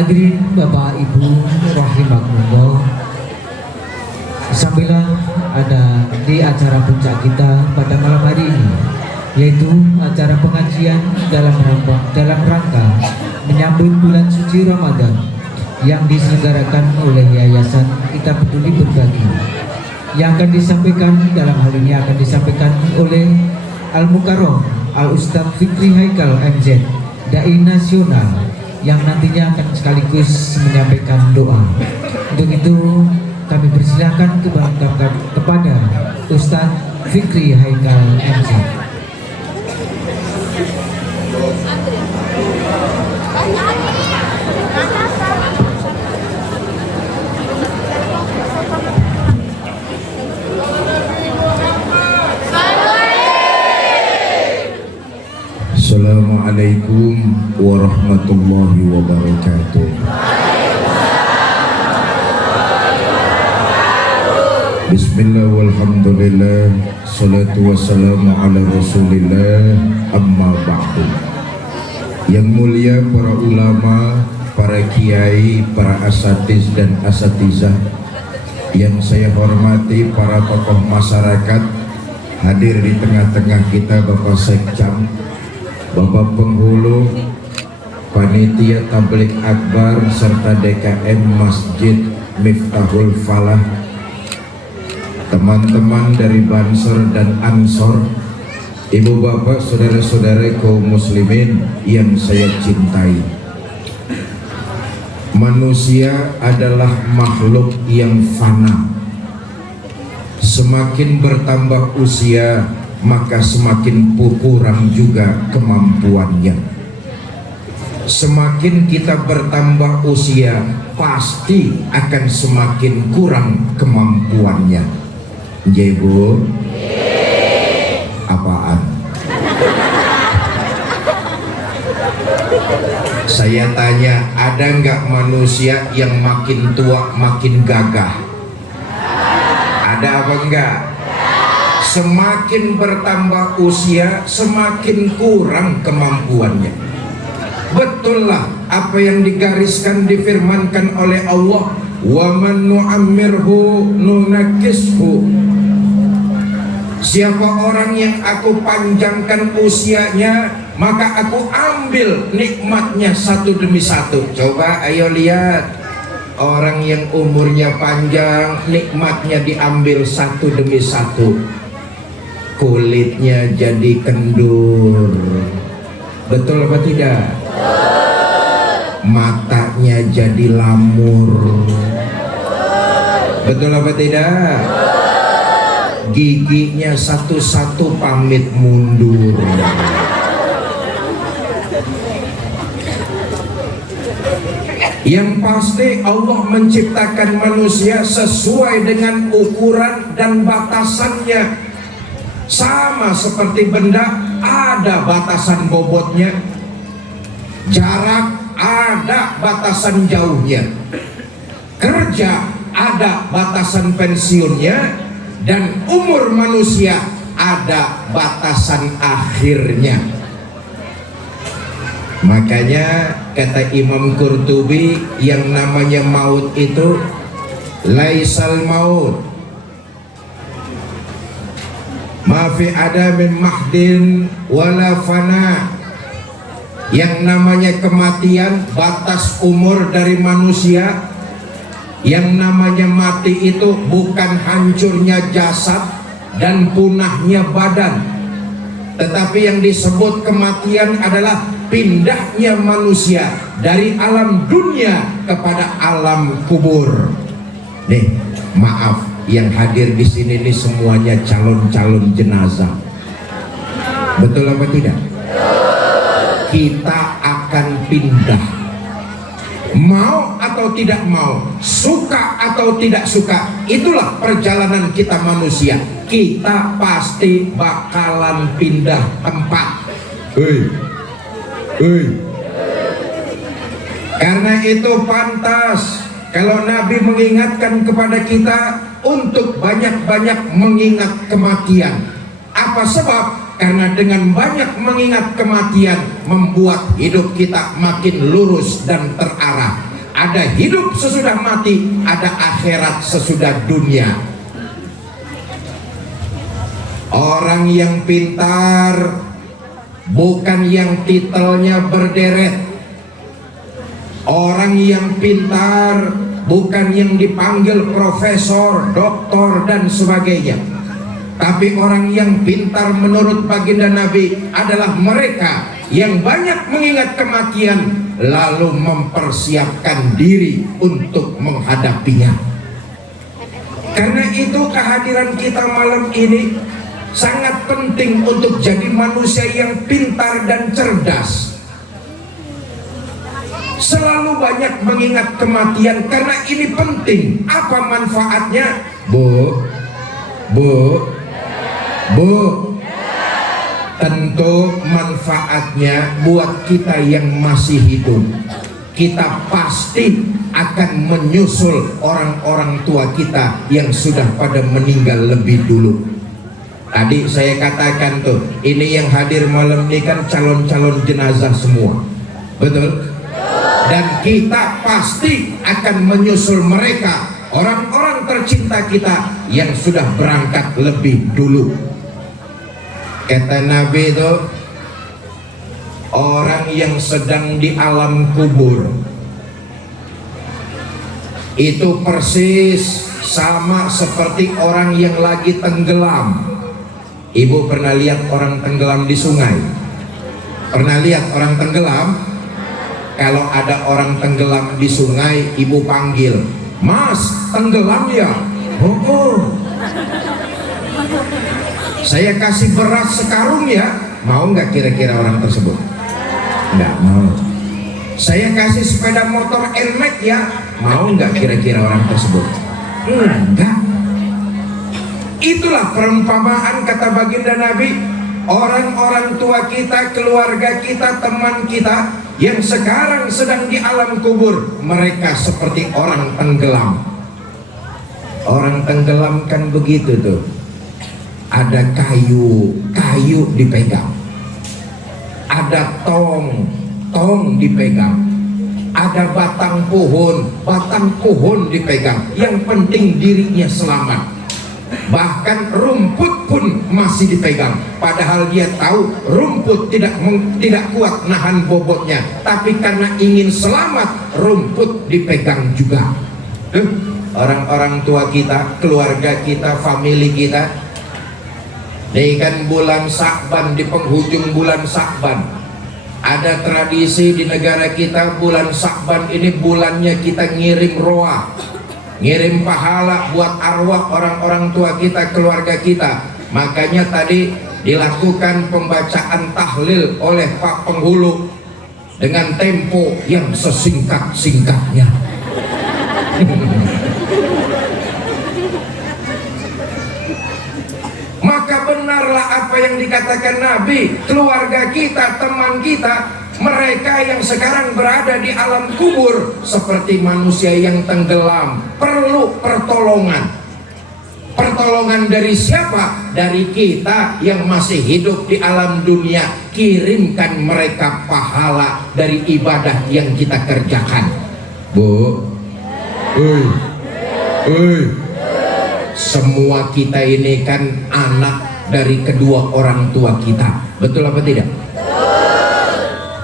Hadirin Bapak Ibu rahimakumullah, sambillah ada di acara puncak kita pada malam hari ini, yaitu acara pengajian dalam rangka menyambut bulan suci Ramadan yang diselenggarakan oleh Yayasan Kita Peduli Berbagi. Yang akan disampaikan dalam hal ini akan disampaikan oleh Al-Mukarram Al-Ustadz Fikri Haikal MZ, Dai Nasional, yang nantinya akan sekaligus menyampaikan doa. Untuk itu kami persilahkan kepada Ustadz Fikri Haikal MZ. Assalamualaikum warahmatullahi wabarakatuh. Bismillah walhamdulillah, salatu wassalamu ala rasulillah, amma ba'du. Yang mulia para ulama, para kiai, para asatiz dan asatizah yang saya hormati, para tokoh masyarakat, hadir di tengah-tengah kita Bapak Sekcam, Bapak Penghulu, Panitia Tabligh Akbar serta DKM Masjid Miftahul Falah, teman-teman dari Bansor dan Ansor, ibu bapak, saudara-saudara kaum muslimin yang saya cintai. Manusia adalah makhluk yang fana. Semakin bertambah usia, maka semakin kurang juga kemampuannya. Semakin kita bertambah usia, pasti akan semakin kurang kemampuannya. Jebo, apaan? Saya tanya, ada nggak manusia yang makin tua makin gagah? Ada apa enggak? Semakin bertambah usia, semakin kurang kemampuannya. Betullah apa yang digariskan, difirmankan oleh Allah, wa man nu'ammirhu nunakishu. Siapa orang yang aku panjangkan usianya, maka aku ambil nikmatnya satu demi satu. Coba ayo lihat, orang yang umurnya panjang, nikmatnya diambil satu demi satu. Kulitnya jadi kendur, betul apa tidak? Matanya jadi lamur, betul apa tidak? Giginya satu-satu pamit mundur. Yang pasti Allah menciptakan manusia sesuai dengan ukuran dan batasannya. Sama seperti benda, ada batasan bobotnya, jarak ada batasan jauhnya, kerja ada batasan pensiunnya, dan umur manusia ada batasan akhirnya. Makanya kata Imam Qurtubi, yang namanya maut itu laisal maut ma fi adamin mahdin wala fana. Yang namanya kematian batas umur dari manusia. Yang namanya mati itu bukan hancurnya jasad dan punahnya badan, tetapi yang disebut kematian adalah pindahnya manusia dari alam dunia kepada alam kubur. Nih, maaf, yang hadir di sini nih semuanya calon-calon jenazah. Betul apa tidak? Kita akan pindah. Mau atau tidak mau, suka atau tidak suka, itulah perjalanan kita manusia. Kita pasti bakalan pindah tempat. Karena itu pantas kalau Nabi mengingatkan kepada kita untuk banyak-banyak mengingat kematian. Apa sebab? Karena dengan banyak mengingat kematian membuat hidup kita makin lurus dan terarah. ada hidup sesudah mati, ada akhirat sesudah dunia. Orang yang pintar bukan yang titelnya berderet. Orang yang pintar bukan yang dipanggil profesor, doktor dan sebagainya. Tapi orang yang pintar menurut baginda Nabi adalah mereka yang banyak mengingat kematian lalu mempersiapkan diri untuk menghadapinya. Karena itu kehadiran kita malam ini sangat penting untuk jadi manusia yang pintar dan cerdas. Selalu banyak mengingat kematian karena ini penting. Apa manfaatnya? Bu, tentu manfaatnya buat kita yang masih hidup. Kita pasti akan menyusul orang-orang tua kita yang sudah pada meninggal lebih dulu. Tadi saya katakan tuh, ini yang hadir malam ini kan calon-calon jenazah semua, betul? Dan kita pasti akan menyusul mereka, orang-orang tercinta kita yang sudah berangkat lebih dulu. Kata Nabi itu, orang yang sedang di alam kubur itu persis sama seperti orang yang lagi tenggelam. Ibu pernah lihat orang tenggelam di sungai? Pernah lihat orang tenggelam? Kalau ada orang tenggelam di sungai, ibu panggil, "Mas, tenggelam ya?" "Oh, saya kasih beras sekarung ya." Mau nggak kira-kira orang tersebut? Nggak mau. "Saya kasih sepeda motor Nmax ya." Mau nggak kira-kira orang tersebut? Enggak. Itulah perumpamaan kata baginda Nabi, orang-orang tua kita, keluarga kita, teman kita yang sekarang sedang di alam kubur, mereka seperti orang tenggelam. Orang tenggelam kan begitu tuh, ada kayu dipegang, ada tong dipegang, ada batang pohon dipegang. Yang penting dirinya selamat. Bahkan rumput pun masih dipegang, padahal dia tahu rumput tidak kuat nahan bobotnya, tapi karena ingin selamat rumput dipegang juga. Orang-orang tua kita, keluarga kita, famili kita. Ini kan bulan Sya'ban, di penghujung bulan Sya'ban ada tradisi di negara kita, bulan Sya'ban ini bulannya kita ngirim roa, ngirim pahala buat arwah orang-orang tua kita, keluarga kita. Makanya tadi dilakukan pembacaan tahlil oleh Pak Penghulu dengan tempo yang sesingkat-singkatnya. Maka benarlah apa yang dikatakan Nabi, keluarga kita, teman kita, mereka yang sekarang berada di alam kubur seperti manusia yang tenggelam, perlu pertolongan. Pertolongan dari siapa? Dari kita yang masih hidup di alam dunia. Kirimkan mereka pahala dari ibadah yang kita kerjakan. Bu, semua kita ini kan anak dari kedua orang tua kita, betul apa tidak?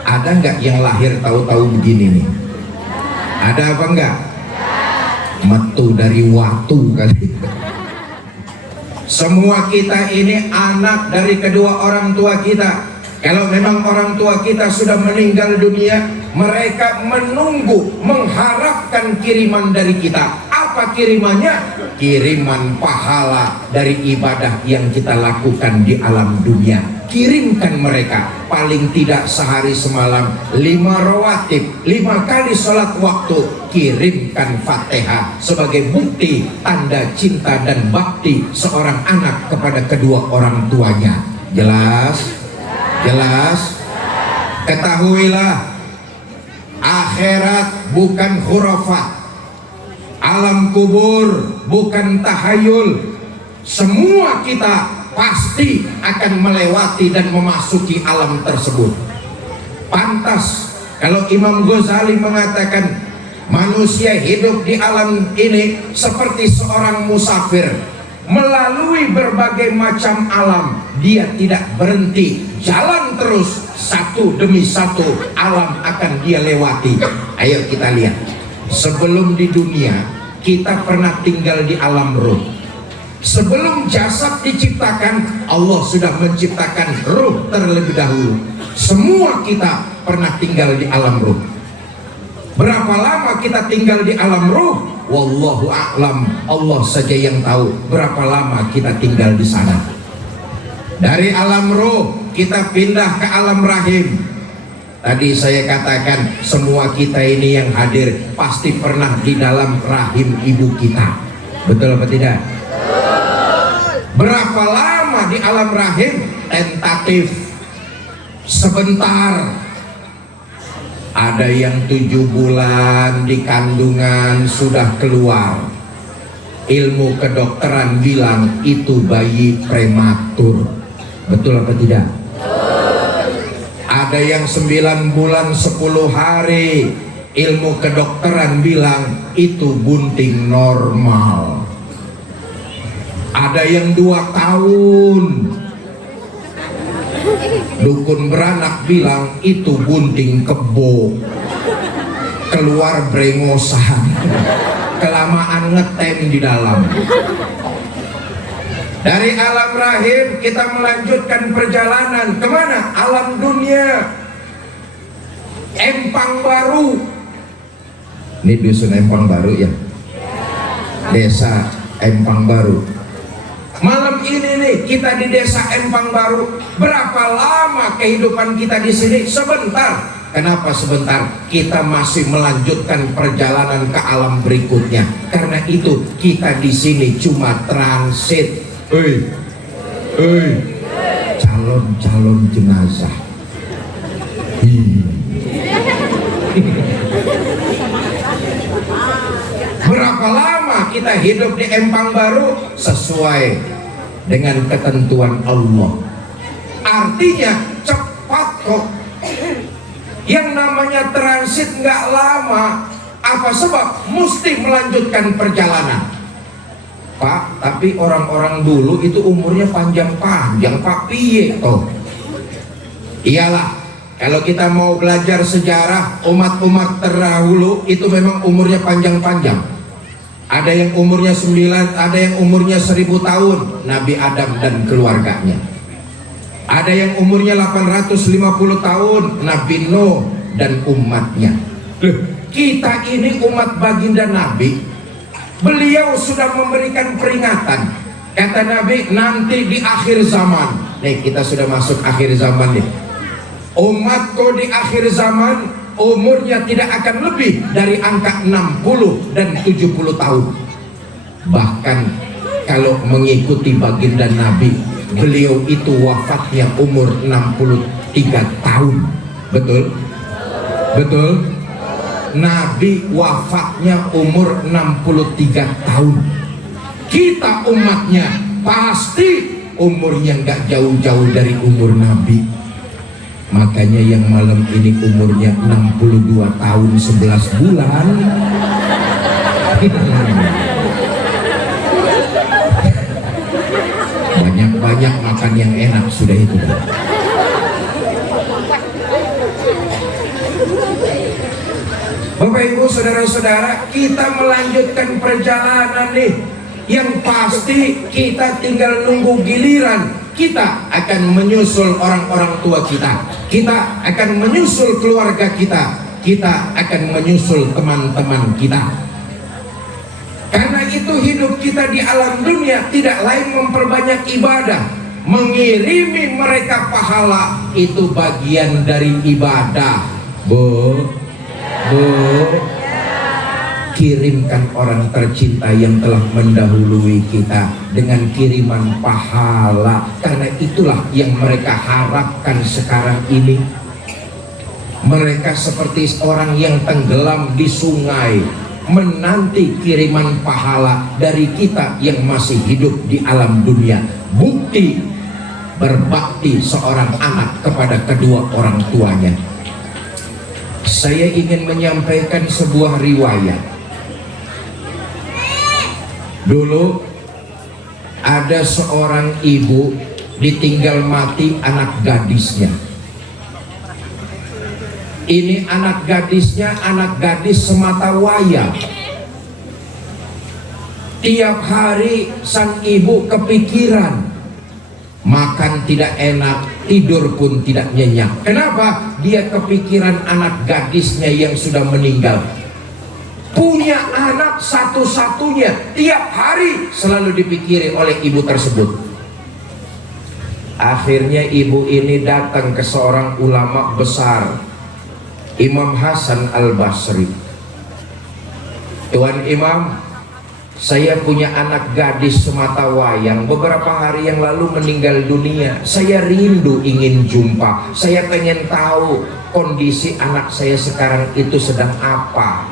Ada nggak yang lahir tahu-tahu begini nih? Ada apa enggak? Metu dari waktu kali. Semua kita ini anak dari kedua orang tua kita. Kalau memang orang tua kita sudah meninggal dunia, mereka menunggu, mengharapkan kiriman dari kita. Apa kirimannya? Kiriman pahala dari ibadah yang kita lakukan di alam dunia. Kirimkan mereka, paling tidak sehari semalam 5 rawatib, 5 kali sholat waktu. Kirimkan Fatihah sebagai bukti tanda cinta dan bakti seorang anak kepada kedua orang tuanya. Jelas? Jelas? Ketahuilah, akhirat bukan khurafat, alam kubur bukan tahayul. Semua kita pasti akan melewati dan memasuki alam tersebut. Pantas kalau Imam Ghazali mengatakan, Manusia hidup di alam ini seperti seorang musafir, melalui berbagai macam alam. Dia tidak berhenti, jalan terus, satu demi satu alam akan dia lewati. Ayo kita lihat, sebelum di dunia kita pernah tinggal di alam ruh. Sebelum jasad diciptakan, Allah sudah menciptakan ruh terlebih dahulu. Semua kita pernah tinggal di alam ruh. Berapa lama kita tinggal di alam ruh? Wallahu a'lam, Allah saja yang tahu berapa lama kita tinggal di sana. Dari alam ruh kita pindah ke alam rahim. Tadi saya katakan semua kita ini yang hadir pasti pernah di dalam rahim ibu kita. Betul apa tidak? Berapa lama di alam rahim? Tentatif sebentar. Ada yang 7 bulan di kandungan sudah keluar. Ilmu kedokteran bilang itu bayi prematur. Betul apa tidak? Ada yang 9 bulan 10 hari. Ilmu kedokteran bilang itu bunting normal. Ada yang 2 tahun. Dukun beranak bilang itu bunting kebo, keluar brengosan, kelamaan ngetem di dalam. Dari alam rahim kita melanjutkan perjalanan kemana? Alam dunia. Empang Baru. Ini dusun Empang Baru ya, desa Empang Baru. Malam ini nih kita di desa Empang Baru. Berapa lama kehidupan kita di sini? Sebentar. Kenapa sebentar? Kita masih melanjutkan perjalanan ke alam berikutnya. Karena itu kita di sini cuma transit. Calon-calon jenazah. Berapa lama kita hidup di Empang Baru? Sesuai dengan ketentuan Allah. Artinya cepat kok. Yang namanya transit nggak lama. Apa sebab? Mesti melanjutkan perjalanan. Pak, tapi orang-orang dulu itu umurnya panjang-panjang, Pak, piye toh? Iyalah, kalau kita mau belajar sejarah umat-umat terdahulu itu memang umurnya panjang-panjang. Ada yang umurnya 9, ada yang umurnya 1000 tahun, Nabi Adam dan keluarganya. Ada yang umurnya 850 tahun, Nabi Nuh dan umatnya. Kita ini umat baginda Nabi. Beliau sudah memberikan peringatan. Kata Nabi, nanti di akhir zaman. Nih kita sudah masuk akhir zaman nih. Umatku di akhir zaman umurnya tidak akan lebih dari angka 60 dan 70 tahun. Bahkan kalau mengikuti baginda Nabi, beliau itu wafatnya umur 63 tahun. Betul? Betul? Nabi wafatnya umur 63 tahun. Kita umatnya pasti umurnya nggak jauh-jauh dari umur Nabi. Makanya yang malam ini umurnya 62 tahun 11 bulan. Banyak-banyak makan yang enak sudah itu. Bapak Ibu saudara-saudara, kita melanjutkan perjalanan nih. Yang pasti kita tinggal nunggu giliran. Kita akan menyusul orang-orang tua kita. Kita akan menyusul keluarga kita. Kita akan menyusul teman-teman kita. Karena itu hidup kita di alam dunia tidak lain memperbanyak ibadah. Mengirimi mereka pahala itu bagian dari ibadah. Bu, kirimkan orang tercinta yang telah mendahului kita dengan kiriman pahala, karena itulah yang mereka harapkan sekarang ini. Mereka seperti orang yang tenggelam di sungai, menanti kiriman pahala dari kita yang masih hidup di alam dunia. Bukti berbakti seorang anak kepada kedua orang tuanya. Saya ingin menyampaikan sebuah riwayat. Dulu ada seorang ibu ditinggal mati anak gadisnya. Ini anak gadisnya anak gadis semata wayang. Tiap hari sang ibu kepikiran, makan tidak enak, tidur pun tidak nyenyak. Kenapa? Dia kepikiran anak gadisnya yang sudah meninggal. Punya anak satu-satunya, tiap hari selalu dipikiri oleh ibu tersebut. Akhirnya ibu ini datang ke seorang ulama besar, Imam Hasan Al-Basri. Tuan Imam, saya punya anak gadis semata wayang, beberapa hari yang lalu meninggal dunia. Saya rindu ingin jumpa. Saya pengen tahu kondisi anak saya sekarang itu sedang apa.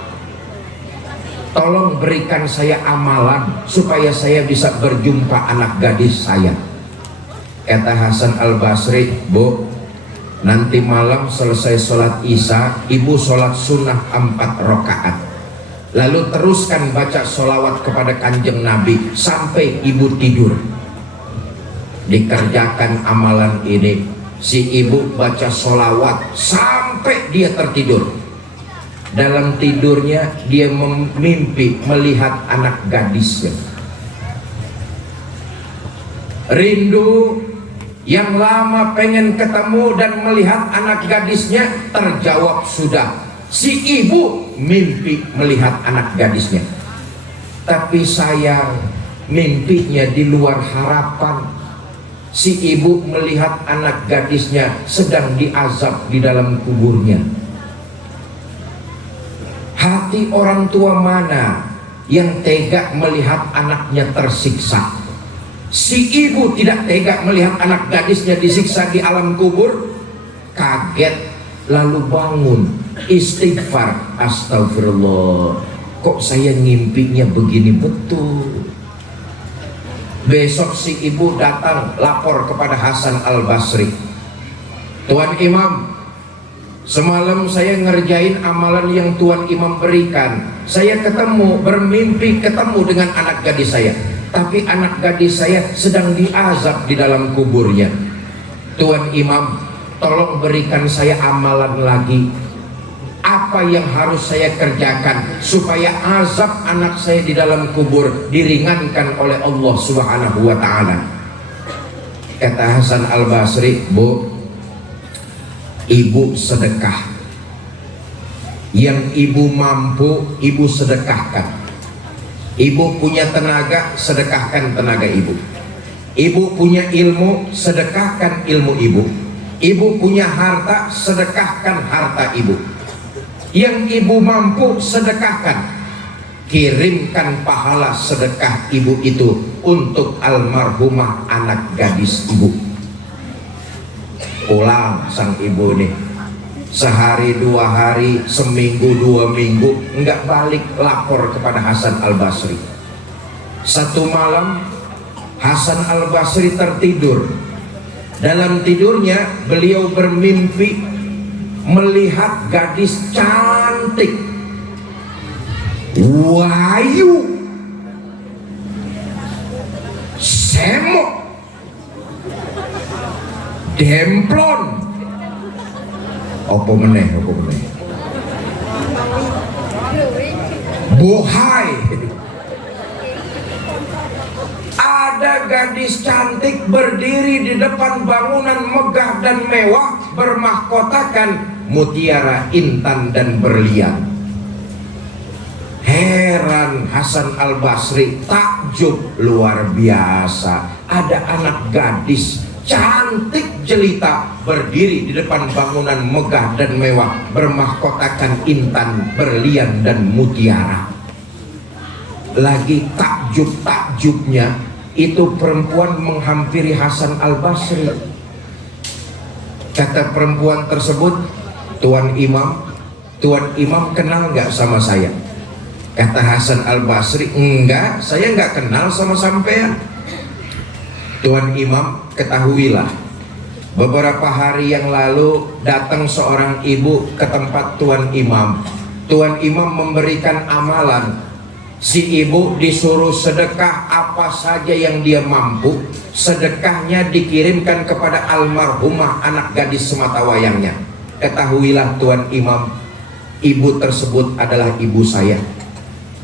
Tolong berikan saya amalan supaya saya bisa berjumpa anak gadis saya. Kata Hasan Al-Basri, Bu, nanti malam selesai sholat isya, ibu sholat sunnah 4 rakaat. Lalu teruskan baca sholawat kepada kanjeng Nabi sampai ibu tidur. Dikerjakan amalan ini. Si ibu baca sholawat sampai dia tertidur. Dalam tidurnya dia mimpi melihat anak gadisnya. Rindu yang lama pengen ketemu dan melihat anak gadisnya terjawab sudah. Si ibu mimpi melihat anak gadisnya, tapi sayang mimpinya di luar harapan. Si ibu melihat anak gadisnya sedang diazab di dalam kuburnya. Hati orang tua mana yang tega melihat anaknya tersiksa? Si ibu tidak tega melihat anak gadisnya disiksa di alam kubur. Kaget, lalu bangun, istighfar, astagfirullah, kok saya ngimpinya begini betul. Besok si ibu datang lapor kepada Hasan Al-Basri, Tuan Imam, semalam saya ngerjain amalan yang Tuan Imam berikan. Saya bermimpi ketemu dengan anak gadis saya, tapi anak gadis saya sedang diazab di dalam kuburnya. Tuan Imam, tolong berikan saya amalan lagi. Apa yang harus saya kerjakan supaya azab anak saya di dalam kubur diringankan oleh Allah Subhanahu wa ta'ala? Kata Hasan Al-Basri, Bu, ibu sedekah. Yang ibu mampu, ibu sedekahkan. Ibu punya tenaga, sedekahkan tenaga ibu. Ibu punya ilmu, sedekahkan ilmu ibu. Ibu punya harta, sedekahkan harta ibu. Yang ibu mampu, sedekahkan. Kirimkan pahala sedekah ibu itu untuk almarhumah anak gadis ibu. Pulang sang ibu nih, sehari 2 hari, seminggu 2 minggu enggak balik lapor kepada Hasan Al-Basri. Satu malam Hasan Al-Basri tertidur. Dalam tidurnya beliau bermimpi melihat gadis cantik, wayu, semok, demplon, apa meneh, bohai. Ada gadis cantik berdiri di depan bangunan megah dan mewah, bermahkotakan mutiara, intan, dan berlian. Heran Hasan Al-Basri, takjub luar biasa. Ada anak gadis cantik jelita berdiri di depan bangunan megah dan mewah, bermahkotakan intan, berlian, dan mutiara. Lagi takjubnya itu perempuan menghampiri Hasan Al-Basri. Kata perempuan tersebut, Tuan Imam kenal nggak sama saya? Kata Hasan Al-Basri, enggak, saya nggak kenal sama sampean. Tuan Imam, ketahuilah, Beberapa hari yang lalu datang seorang ibu ke tempat Tuan Imam. Tuan Imam memberikan amalan. Si ibu disuruh sedekah apa saja yang dia mampu. Sedekahnya dikirimkan kepada almarhumah anak gadis sematawayangnya. Ketahuilah Tuan Imam, ibu tersebut adalah ibu saya,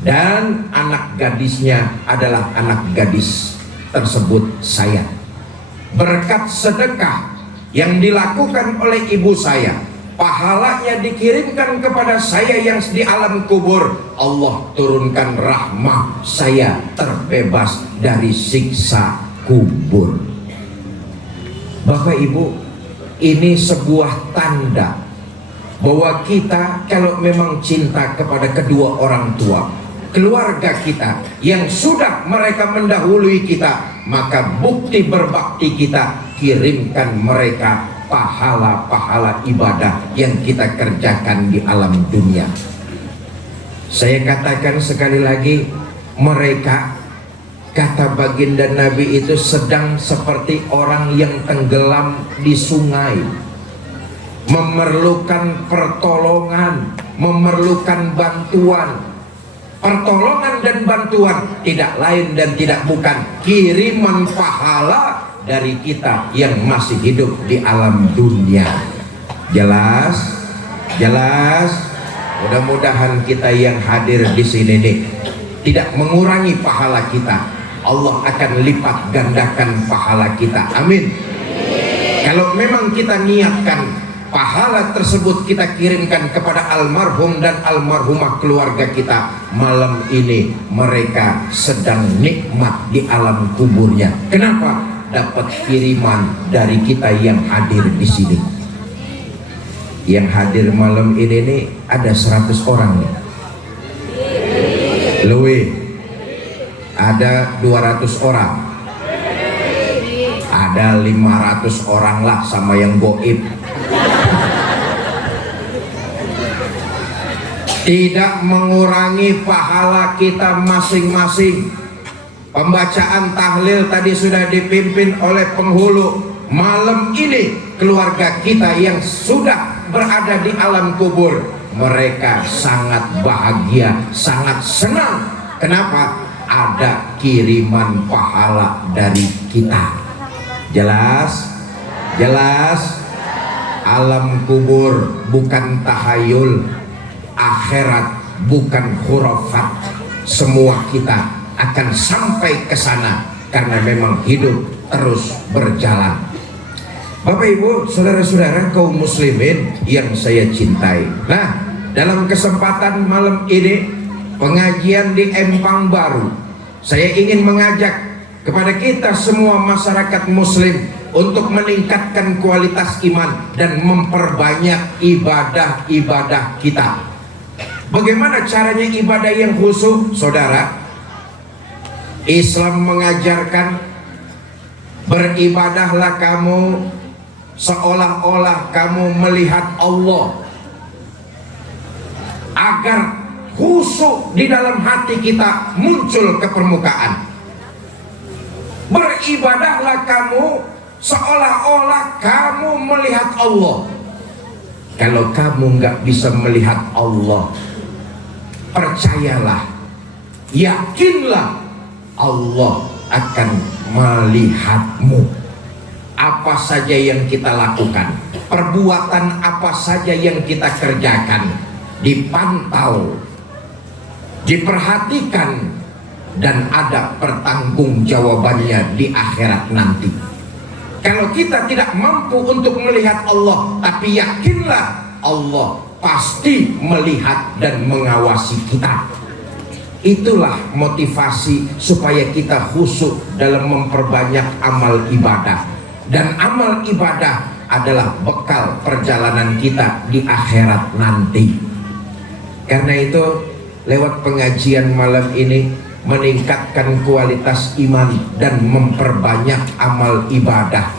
dan anak gadisnya adalah anak gadis tersebut saya. Berkat sedekah yang dilakukan oleh ibu saya, pahalanya dikirimkan kepada saya yang di alam kubur. Allah turunkan rahmah, saya terbebas dari siksa kubur. Bapak Ibu, ini sebuah tanda bahwa kita kalau memang cinta kepada kedua orang tua, keluarga kita yang sudah mereka mendahului kita, maka bukti berbakti kita, kirimkan mereka pahala-pahala ibadah yang kita kerjakan di alam dunia. Saya katakan sekali lagi, mereka, kata baginda Nabi itu, sedang seperti orang yang tenggelam di sungai, memerlukan pertolongan, memerlukan bantuan. Pertolongan dan bantuan tidak lain dan tidak bukan kiriman pahala dari kita yang masih hidup di alam dunia. Jelas? Jelas? Mudah-mudahan kita yang hadir di sini nih tidak mengurangi pahala kita. Allah akan lipat gandakan pahala kita. Amin. Kalau memang kita niatkan pahala tersebut kita kirimkan kepada almarhum dan almarhumah keluarga kita, malam ini mereka sedang nikmat di alam kuburnya. Kenapa? Dapat kiriman dari kita yang hadir di sini. Yang hadir malam ini nih ada 100 orang nih. Lebih. Ada 200 orang. Ada 500 orang lah sama yang goib. Tidak mengurangi pahala kita masing-masing. Pembacaan tahlil tadi sudah dipimpin oleh penghulu. Malam ini keluarga kita yang sudah berada di alam kubur, mereka sangat bahagia, sangat senang. Kenapa? Ada kiriman pahala dari kita. Jelas? Jelas? Alam kubur bukan tahayul, akhirat bukan khurafat. Semua kita akan sampai ke sana karena memang hidup terus berjalan. Bapak Ibu, saudara-saudara kaum muslimin yang saya cintai. Nah, dalam kesempatan malam ini pengajian di Empang Baru, saya ingin mengajak kepada kita semua masyarakat muslim untuk meningkatkan kualitas iman dan memperbanyak ibadah-ibadah kita. Bagaimana caranya ibadah yang khusyuk, saudara? Islam mengajarkan beribadahlah kamu seolah-olah kamu melihat Allah, agar khusyuk di dalam hati kita muncul ke permukaan. Beribadahlah kamu seolah-olah kamu melihat Allah. Kalau kamu nggak bisa melihat Allah, percayalah, yakinlah, Allah akan melihatmu. Apa saja yang kita lakukan, perbuatan apa saja yang kita kerjakan, dipantau, diperhatikan, dan ada pertanggungjawabannya di akhirat nanti. Kalau kita tidak mampu untuk melihat Allah, tapi yakinlah Allah pasti melihat dan mengawasi kita. Itulah motivasi supaya kita khusyuk dalam memperbanyak amal ibadah. Dan amal ibadah adalah bekal perjalanan kita di akhirat nanti. Karena itu lewat pengajian malam ini meningkatkan kualitas iman dan memperbanyak amal ibadah.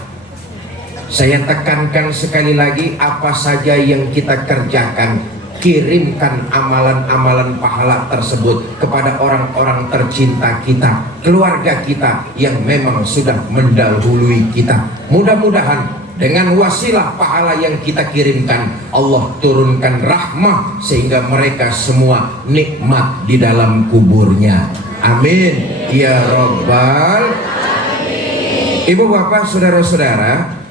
Saya tekankan sekali lagi, apa saja yang kita kerjakan, kirimkan amalan-amalan pahala tersebut kepada orang-orang tercinta kita, keluarga kita yang memang sudah mendahului kita. Mudah-mudahan dengan wasilah pahala yang kita kirimkan, Allah turunkan rahmah sehingga mereka semua nikmat di dalam kuburnya. Amin ya Rabbal. Ibu bapak saudara-saudara,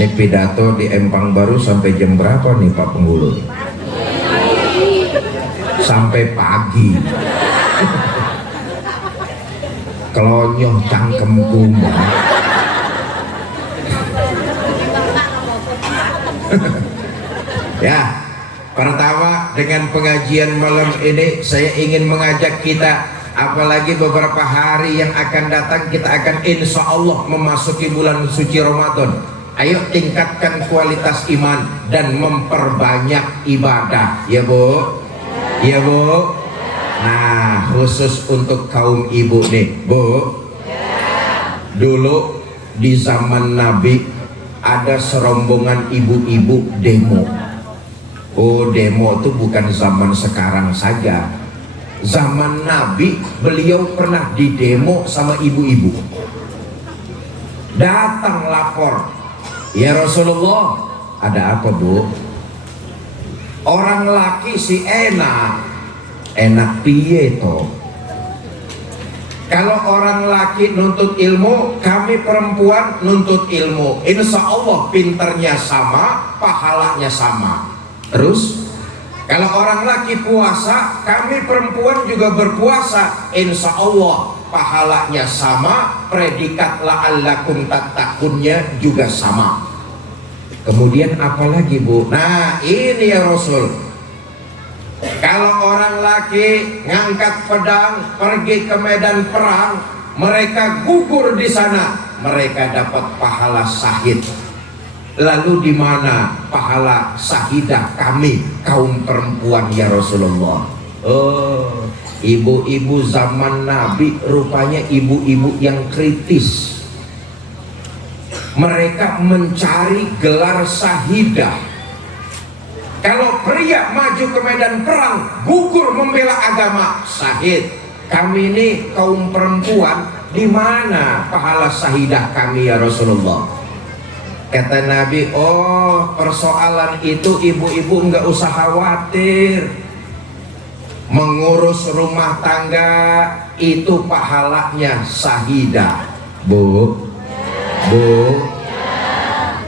ini pidato di Empang Baru sampai jam berapa nih Pak Penghulu? Sampai pagi. Kelonyoh cangkemku. Ya, pertama dengan pengajian malam ini saya ingin mengajak kita, apalagi beberapa hari yang akan datang kita akan insya Allah memasuki bulan suci Ramadan. Ayo tingkatkan kualitas iman dan memperbanyak ibadah, ya Bu, ya Bu. Nah, khusus untuk kaum ibu nih, Bu. Dulu di zaman Nabi ada serombongan ibu-ibu demo. Oh, demo itu bukan zaman sekarang saja. Zaman Nabi beliau pernah didemo sama ibu-ibu. Datang lapor, ya Rasulullah, ada apa Bu? Orang laki si enak piye toh? Kalau orang laki nuntut ilmu, kami perempuan nuntut ilmu. Insya Allah pinternya sama, pahalanya sama. Terus, kalau orang laki puasa, kami perempuan juga berpuasa. Insya Allah pahalanya sama, predikat la'allakum tattaqunnya juga sama. Kemudian apa lagi Bu? Nah ini ya Rasul, kalau orang laki ngangkat pedang pergi ke medan perang, mereka gugur di sana, mereka dapat pahala syahid. Lalu di mana pahala syahidah kami kaum perempuan ya Rasulullah? Oh, ibu-ibu zaman Nabi rupanya ibu-ibu yang kritis. Mereka mencari gelar syahidah. Kalau pria maju ke medan perang, gugur membela agama, syahid. Kami ini kaum perempuan, di mana pahala syahidah kami ya Rasulullah? Kata Nabi, oh persoalan itu ibu-ibu nggak usah khawatir. Mengurus rumah tangga itu pahalanya syahidah, Bu.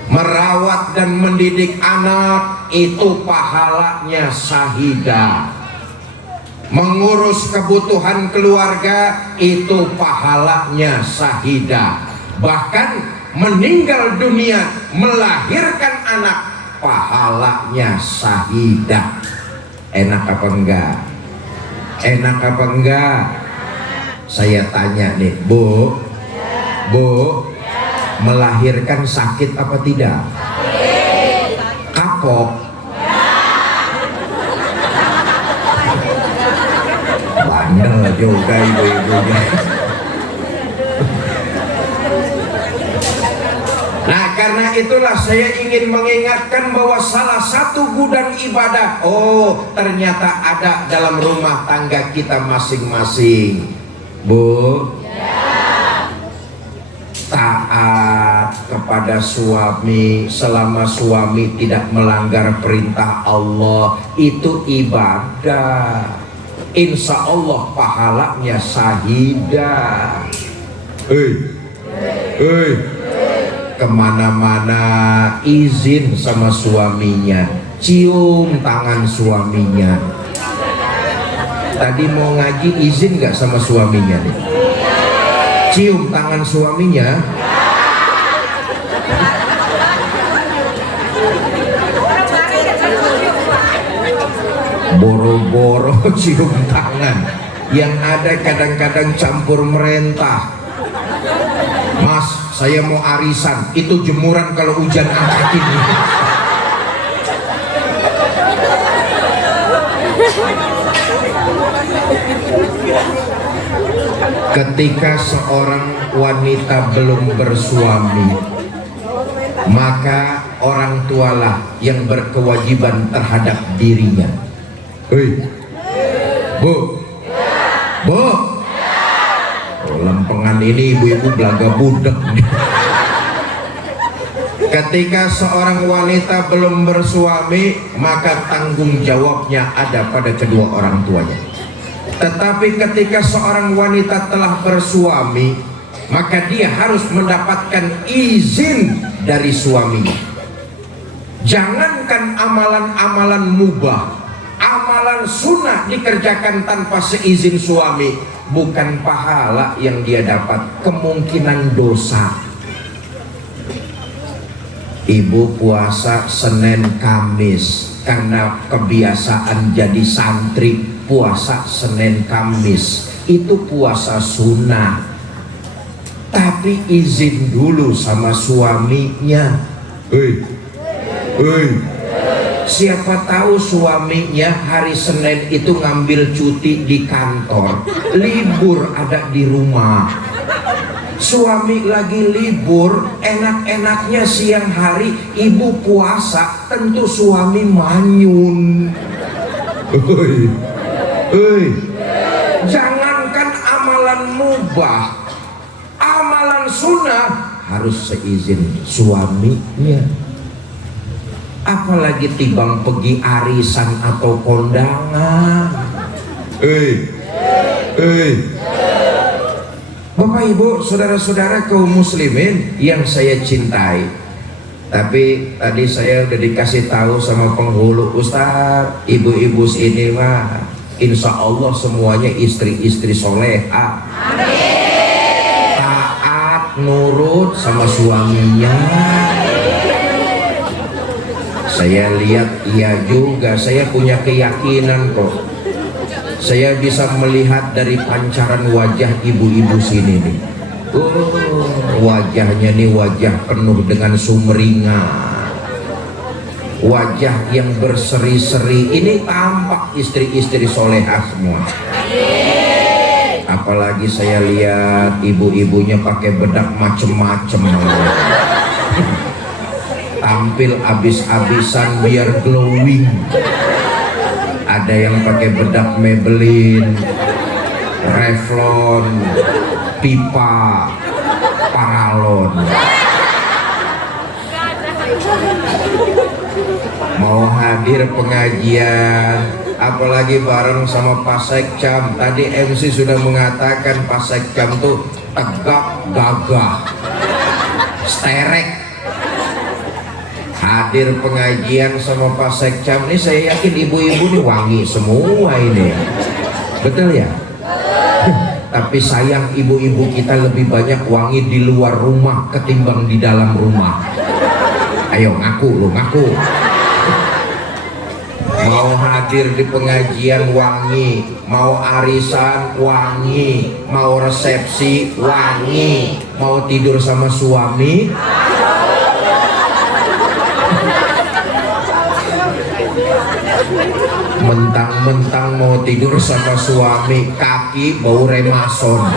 Merawat dan mendidik anak itu pahalanya syahidah. Mengurus kebutuhan keluarga itu pahalanya syahidah. Bahkan meninggal dunia melahirkan anak pahalanya syahidah. Enak apa enggak? Enak apa enggak? Saya tanya nih, Bu, melahirkan sakit apa tidak? Kapok? Bandel juga ibu-ibunya. Nah karena itulah saya ingin mengingatkan bahwa salah satu gudang ibadah, oh ternyata ada dalam rumah tangga kita masing-masing, Bu. Taat kepada suami selama suami tidak melanggar perintah Allah, itu ibadah. Insya Allah pahalanya syahidah. Kemana-mana izin sama suaminya, cium tangan suaminya. Tadi mau ngaji izin nggak sama suaminya nih? Cium tangan suaminya. Boro-boro cium tangan, yang ada kadang-kadang campur merentah. Mas, saya mau arisan, itu jemuran kalau hujan angkatin. Ketika seorang wanita belum bersuami, maka orang tualah yang berkewajiban terhadap dirinya. Bu, oh, lempengan ini ibu-ibu belaga budak. Ketika seorang wanita belum bersuami, maka tanggung jawabnya ada pada kedua orang tuanya. Tetapi ketika seorang wanita telah bersuami, maka dia harus mendapatkan izin dari suaminya. Jangankan amalan-amalan mubah, amalan sunnah dikerjakan tanpa seizin suami, bukan pahala yang dia dapat, kemungkinan dosa. Ibu puasa Senin Kamis karena kebiasaan jadi santri, puasa Senin Kamis itu puasa sunnah, tapi izin dulu sama suaminya. Siapa tahu suaminya hari Senin itu ngambil cuti di kantor, libur ada di rumah. Suami lagi libur, enak-enaknya siang hari ibu puasa, tentu suami manyun. Jangankan amalan mubah, amalan sunnah harus seizin suaminya. Apalagi tibang pergi arisan atau kondangan. Bapak Ibu, saudara-saudara kaum muslimin yang saya cintai. Tapi tadi saya udah dikasih tahu sama penghulu, Ustaz, ibu-ibu sini mah insya Allah semuanya istri-istri soleha. Taat, nurut sama suaminya. Saya lihat iya juga, saya punya keyakinan kok. Saya bisa melihat dari pancaran wajah ibu-ibu sini nih. Wajahnya nih wajah penuh dengan sumringah, wajah yang berseri-seri. Ini tampak istri-istri solehah semua. Apalagi saya lihat ibu-ibunya pakai bedak macem-macem, tampil abis-abisan biar glowing. Ada yang pakai bedak Maybelline, Revlon, pipa, paralon. Mau hadir pengajian, apalagi bareng sama Pak Sekcam. Tadi MC sudah mengatakan Pak Sekcam tuh tegak gagah, sterek. Hadir pengajian sama Pak Sekcam ini, saya yakin ibu-ibu nih wangi semua ini. Betul ya? Tapi sayang ibu-ibu kita lebih banyak wangi di luar rumah ketimbang di dalam rumah. Ayo ngaku lu, ngaku. Mau hadir di pengajian wangi, mau arisan wangi, mau resepsi wangi, mau tidur sama suami mentang-mentang mau tidur sama suami, kaki bau remason,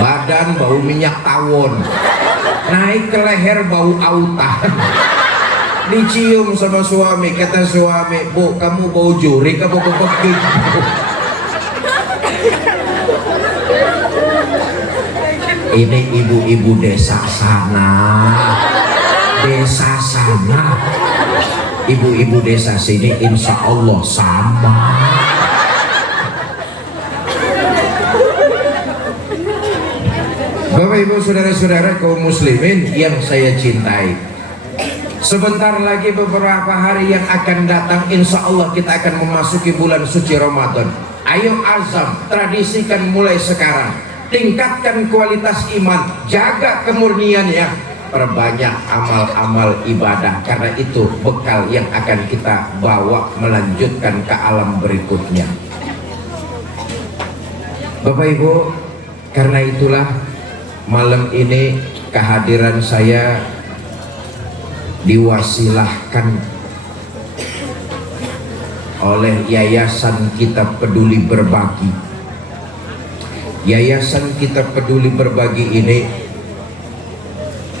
badan bau minyak tawon, naik ke leher bau autan. Dicium sama suami, kata suami, Bu, kamu bau jurik apa bau bekik? Ini ibu-ibu desa sana, desa sana. Ibu-ibu desa sini insya Allah sama. Bapak Ibu saudara-saudara kaum muslimin yang saya cintai, sebentar lagi beberapa hari yang akan datang insya Allah kita akan memasuki bulan suci Ramadan. Ayo azam, tradisikan mulai sekarang, tingkatkan kualitas iman, jaga kemurniannya, perbanyak amal-amal ibadah, karena itu bekal yang akan kita bawa melanjutkan ke alam berikutnya. Bapak Ibu, karena itulah malam ini kehadiran saya diwasilahkan oleh Yayasan Kita Peduli Berbagi. Yayasan Kita Peduli Berbagi ini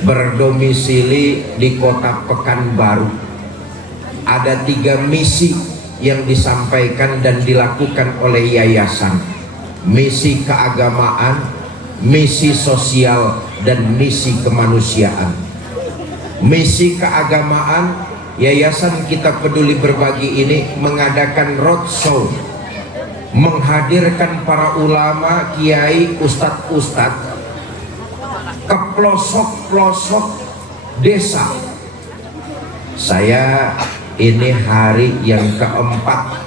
berdomisili di Kota Pekanbaru. Ada 3 misi yang disampaikan dan dilakukan oleh yayasan: misi keagamaan, misi sosial, dan misi kemanusiaan. Misi keagamaan, Yayasan Kita Peduli Berbagi ini mengadakan roadshow, menghadirkan para ulama, kiai, ustadz-ustadz ke pelosok-pelosok desa. Saya ini hari yang keempat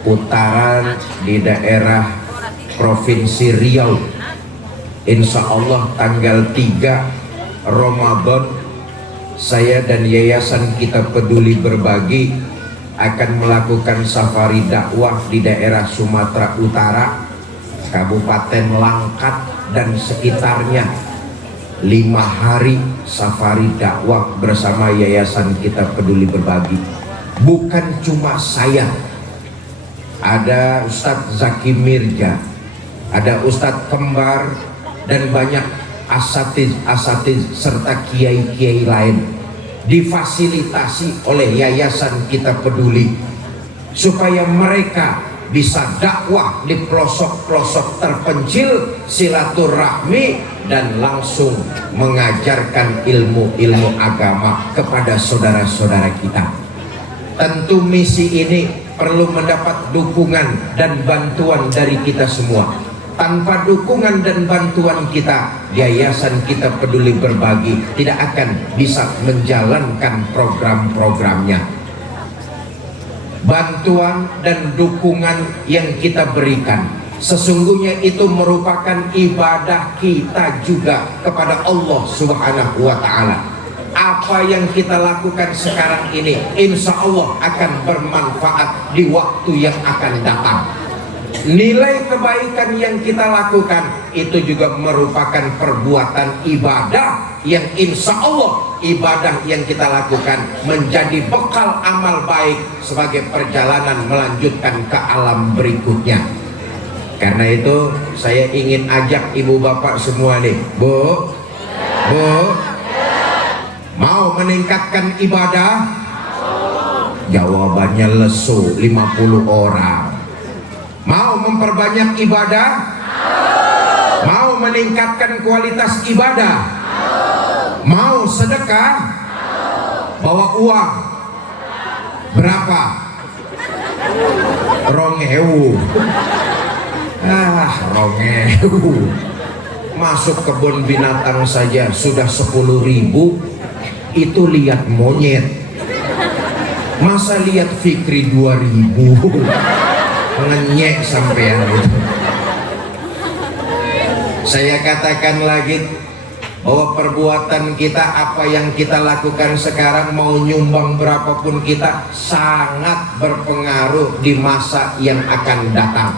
putaran di daerah Provinsi Riau. Insya Allah tanggal 3 Ramadan saya dan Yayasan Kita Peduli Berbagi akan melakukan safari dakwah di daerah Sumatera Utara, Kabupaten Langkat dan sekitarnya. 5 hari safari dakwah bersama Yayasan Kita Peduli Berbagi. Bukan cuma saya, ada Ustadz Zaki Mirja, ada Ustadz Kembar, dan banyak asatidz serta kiai-kiai lain, difasilitasi oleh Yayasan Kita Peduli supaya mereka bisa dakwah di pelosok-pelosok terpencil, silaturahmi, dan langsung mengajarkan ilmu-ilmu agama kepada saudara-saudara kita. Tentu misi ini perlu mendapat dukungan dan bantuan dari kita semua. Tanpa dukungan dan bantuan kita, Yayasan Kita Peduli Berbagi tidak akan bisa menjalankan program-programnya. Bantuan dan dukungan yang kita berikan sesungguhnya itu merupakan ibadah kita juga kepada Allah Subhanahu wa Ta'ala. Apa yang kita lakukan sekarang ini insya Allah akan bermanfaat di waktu yang akan datang. Nilai kebaikan yang kita lakukan itu juga merupakan perbuatan ibadah yang insya Allah ibadah yang kita lakukan menjadi bekal amal baik sebagai perjalanan melanjutkan ke alam berikutnya. Karena itu saya ingin ajak ibu bapak semua nih, Bu, mau meningkatkan ibadah? Jawabannya lesu, 50 orang. Mau memperbanyak ibadah? Mau meningkatkan kualitas ibadah? Mau sedekah? Bawa uang berapa? 2.000. Rongewu. Masuk kebun binatang saja sudah 10.000. Itu lihat monyet. Masa lihat Fikri 2.000? Ngenyek sampean itu. Saya katakan lagi bahwa perbuatan kita, apa yang kita lakukan sekarang, mau nyumbang berapapun kita, sangat berpengaruh di masa yang akan datang.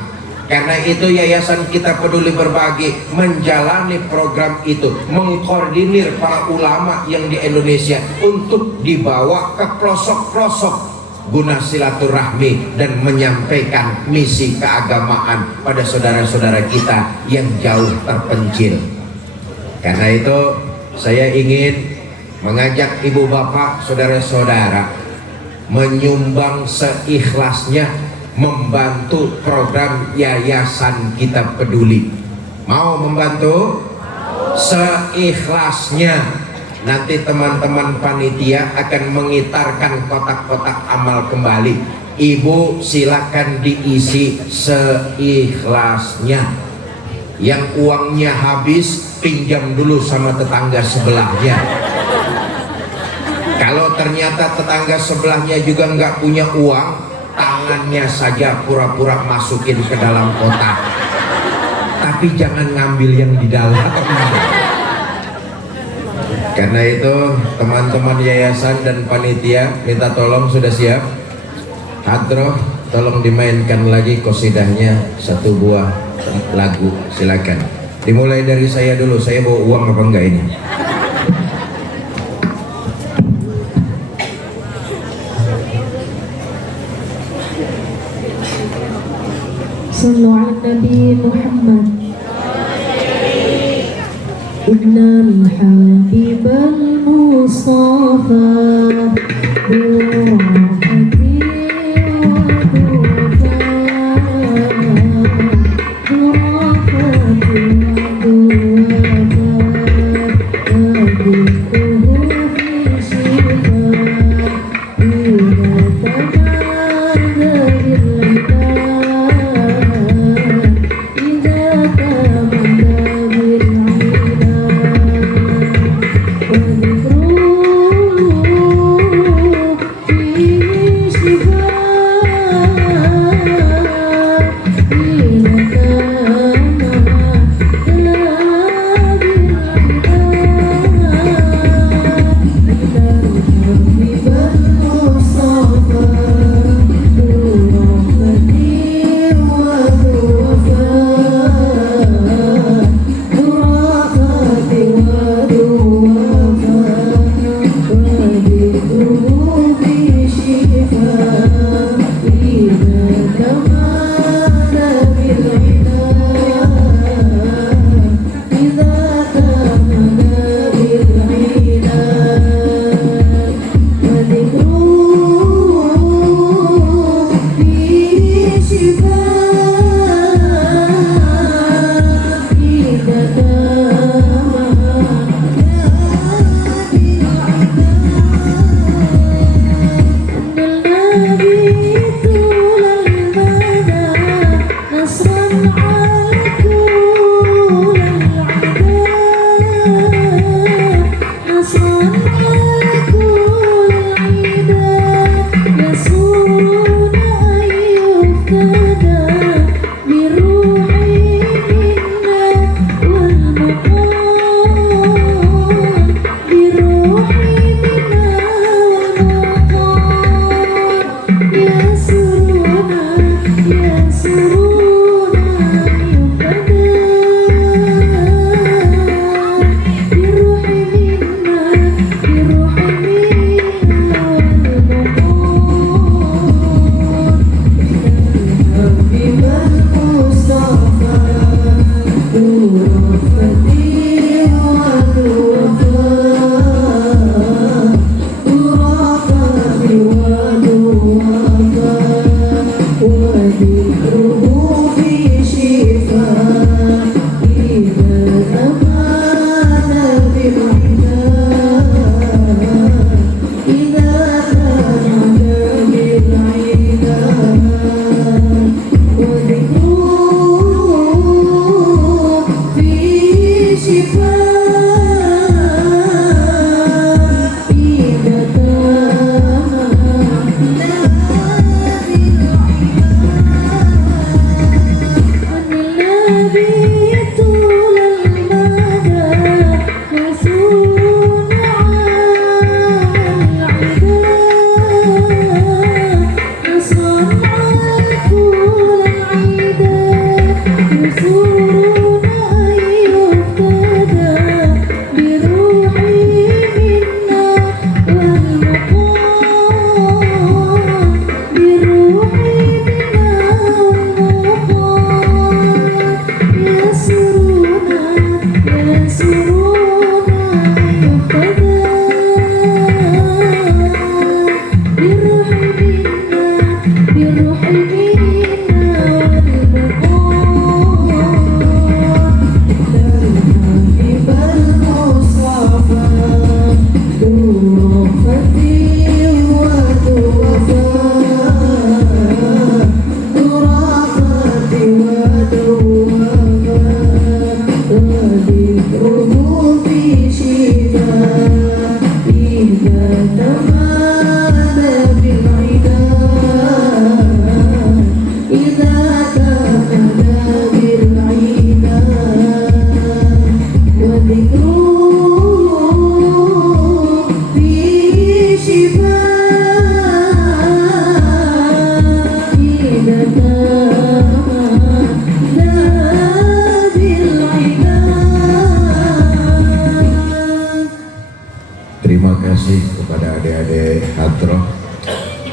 Karena itu Yayasan Kita Peduli Berbagi menjalani program itu, mengkoordinir para ulama yang di Indonesia untuk dibawa ke pelosok-pelosok guna silaturahmi dan menyampaikan misi keagamaan pada saudara-saudara kita yang jauh terpencil. Karena itu saya ingin mengajak ibu bapak, saudara-saudara menyumbang seikhlasnya membantu program Yayasan Kita Peduli. Mau membantu? Seikhlasnya. Nanti teman-teman panitia akan mengitarkan kotak-kotak amal kembali. Ibu silakan diisi seikhlasnya. Yang uangnya habis, pinjam dulu sama tetangga sebelahnya. Kalau ternyata tetangga sebelahnya juga nggak punya uang, tangannya saja pura-pura masukin ke dalam kotak. Tapi jangan ngambil yang di dalam. Karena itu teman-teman yayasan dan panitia minta tolong, sudah siap? Hadroh, tolong dimainkan lagi kosidahnya 1 buah lagu, silakan. Dimulai dari saya dulu, saya bawa uang apa enggak ini? Sallu ala Nabi Muhammad. Innal habibal mustafa birahmati wa dufa, birahmati wa dufa.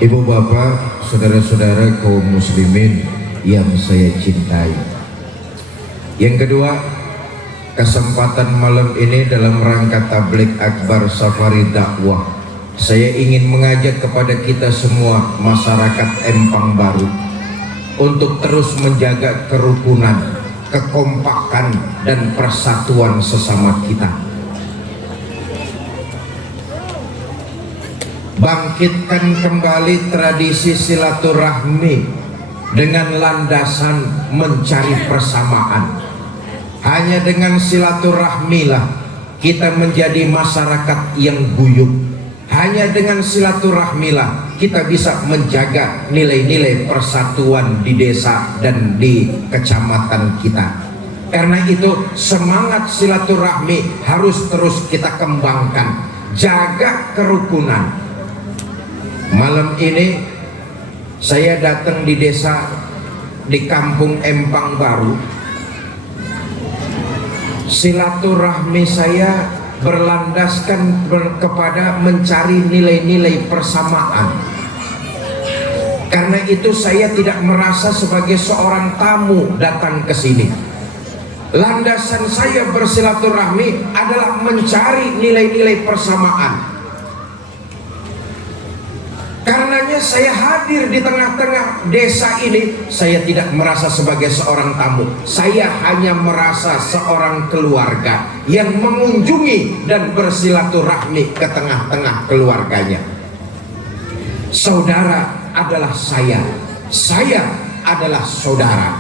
Ibu bapak, saudara-saudara kaum muslimin yang saya cintai. Yang kedua, kesempatan malam ini dalam rangka tabligh akbar safari dakwah, saya ingin mengajak kepada kita semua masyarakat Empang Baru untuk terus menjaga kerukunan, kekompakan dan persatuan sesama kita. Bangkitkan kembali tradisi silaturahmi dengan landasan mencari persamaan. Hanya dengan silaturahmilah kita menjadi masyarakat yang guyup. Hanya dengan silaturahmilah kita bisa menjaga nilai-nilai persatuan di desa dan di kecamatan kita. Karena itu semangat silaturahmi harus terus kita kembangkan. Jaga kerukunan. Malam ini saya datang di desa di kampung Empang Baru. Silaturahmi saya berlandaskan kepada mencari nilai-nilai persamaan. Karena itu saya tidak merasa sebagai seorang tamu datang ke sini. Landasan saya bersilaturahmi adalah mencari nilai-nilai persamaan. Karenanya saya hadir di tengah-tengah desa ini, saya tidak merasa sebagai seorang tamu. Saya hanya merasa seorang keluarga yang mengunjungi dan bersilaturahmi ke tengah-tengah keluarganya. Saudara adalah saya adalah saudara.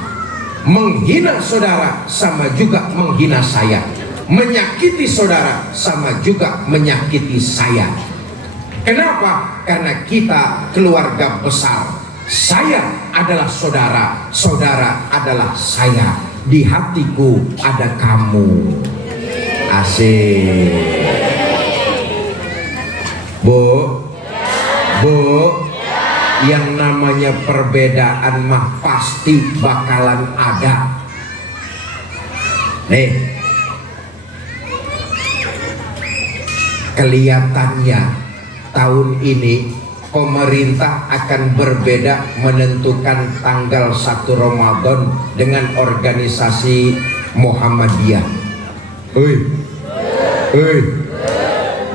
Menghina saudara sama juga menghina saya. Menyakiti saudara sama juga menyakiti saya. Kenapa? Karena kita keluarga besar. Saya adalah saudara, saudara adalah saya. Di hatiku ada kamu. Asik. Bu, yang namanya perbedaan mah pasti bakalan ada. Nih, kelihatannya tahun ini pemerintah akan berbeda menentukan tanggal 1 Ramadan dengan organisasi Muhammadiyah.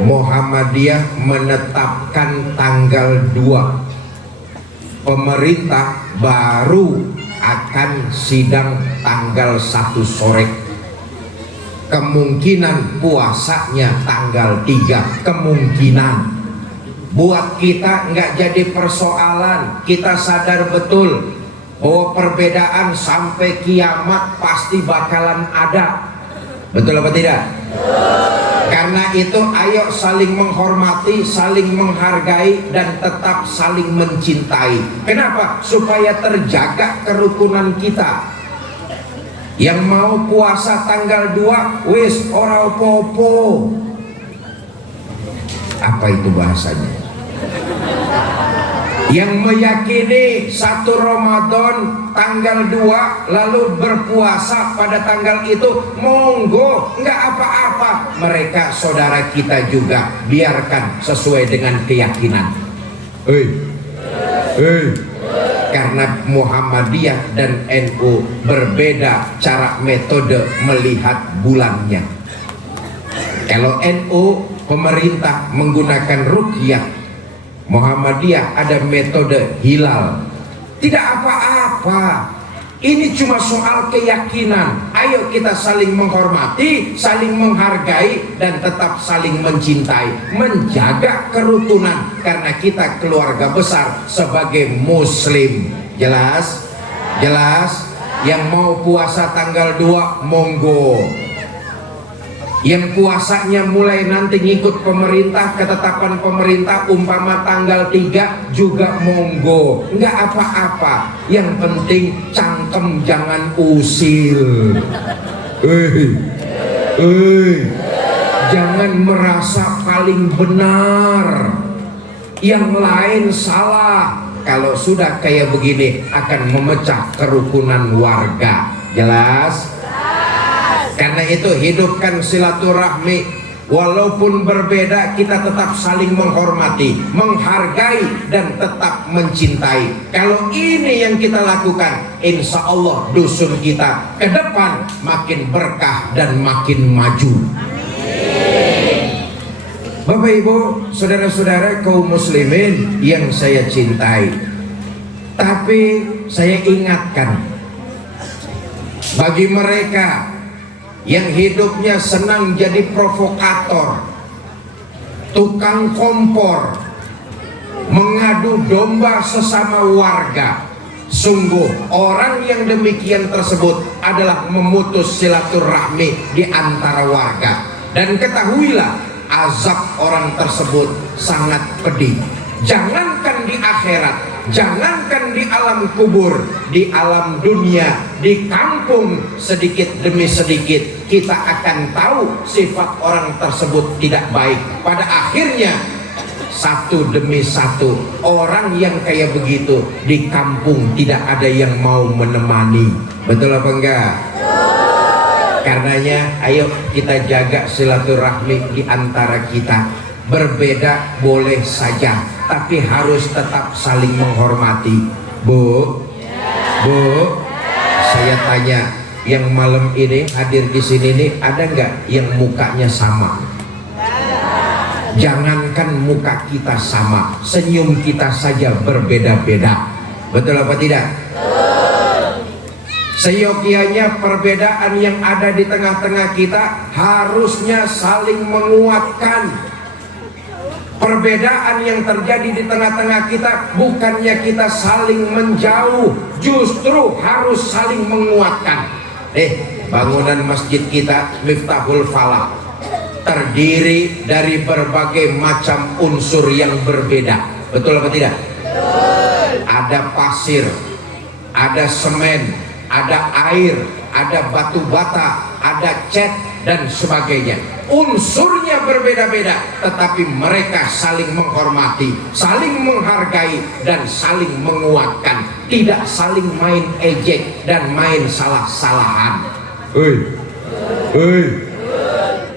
Muhammadiyah menetapkan tanggal 2. Pemerintah baru akan sidang tanggal 1 sore. Kemungkinan puasanya tanggal 3, kemungkinan. Buat kita nggak jadi persoalan. Kita sadar betul bahwa perbedaan sampai kiamat pasti bakalan ada. Betul apa tidak? Karena itu ayo saling menghormati, saling menghargai, dan tetap saling mencintai. Kenapa? Supaya terjaga kerukunan kita. Yang mau puasa tanggal 2 wis ora popo. Apa itu bahasanya? Yang meyakini 1 Ramadan tanggal 2 lalu berpuasa pada tanggal itu, monggo, nggak apa-apa. Mereka saudara kita juga, biarkan sesuai dengan keyakinan. Karena Muhammadiyah dan NU berbeda cara metode melihat bulannya. Kalau NU pemerintah menggunakan ruqyah, Muhammadiyah ada metode hilal. Tidak apa-apa. Ini cuma soal keyakinan. Ayo kita saling menghormati, saling menghargai, dan tetap saling mencintai, menjaga kerukunan, karena kita keluarga besar sebagai muslim. Jelas? Jelas? Yang mau puasa tanggal 2 monggo. Yang puasanya mulai nanti ngikut pemerintah, ketetapan pemerintah, umpama tanggal 3 juga monggo, nggak apa-apa. Yang penting cangkem jangan usil. Jangan merasa paling benar, yang lain salah. Kalau sudah kayak begini akan memecah kerukunan warga. Jelas? Karena itu hidupkan silaturahmi. Walaupun berbeda, kita tetap saling menghormati, menghargai, dan tetap mencintai. Kalau ini yang kita lakukan, insya Allah dusun kita ke depan makin berkah dan makin maju. Bapak Ibu, saudara-saudara kaum muslimin yang saya cintai, tapi saya ingatkan bagi mereka yang hidupnya senang jadi provokator, tukang kompor, mengadu domba sesama warga, sungguh orang yang demikian tersebut adalah memutus silaturahmi di antara warga. Dan ketahuilah, azab orang tersebut sangat pedih. Jangankan di akhirat, jangankan di alam kubur, di alam dunia, di kampung, sedikit demi sedikit kita akan tahu sifat orang tersebut tidak baik. Pada akhirnya satu demi satu orang yang kayak begitu di kampung tidak ada yang mau menemani. Betul apa enggak? Karenanya ayo kita jaga silaturahmi di antara kita. Berbeda boleh saja, tapi harus tetap saling menghormati. Bu, saya tanya, yang malam ini hadir di sini nih, ada nggak yang mukanya sama? Jangankan muka kita sama, senyum kita saja berbeda-beda. Betul apa tidak? Seyogianya perbedaan yang ada di tengah-tengah kita harusnya saling menguatkan. Perbedaan yang terjadi di tengah-tengah kita bukannya kita saling menjauh, justru harus saling menguatkan. Bangunan masjid kita Miftahul Falah terdiri dari berbagai macam unsur yang berbeda. Betul apa tidak? Ada pasir, ada semen, ada air, ada batu bata, ada cat dan sebagainya. Unsurnya berbeda-beda, tetapi mereka saling menghormati, saling menghargai dan saling menguatkan, tidak saling main ejek dan main salah-salahan.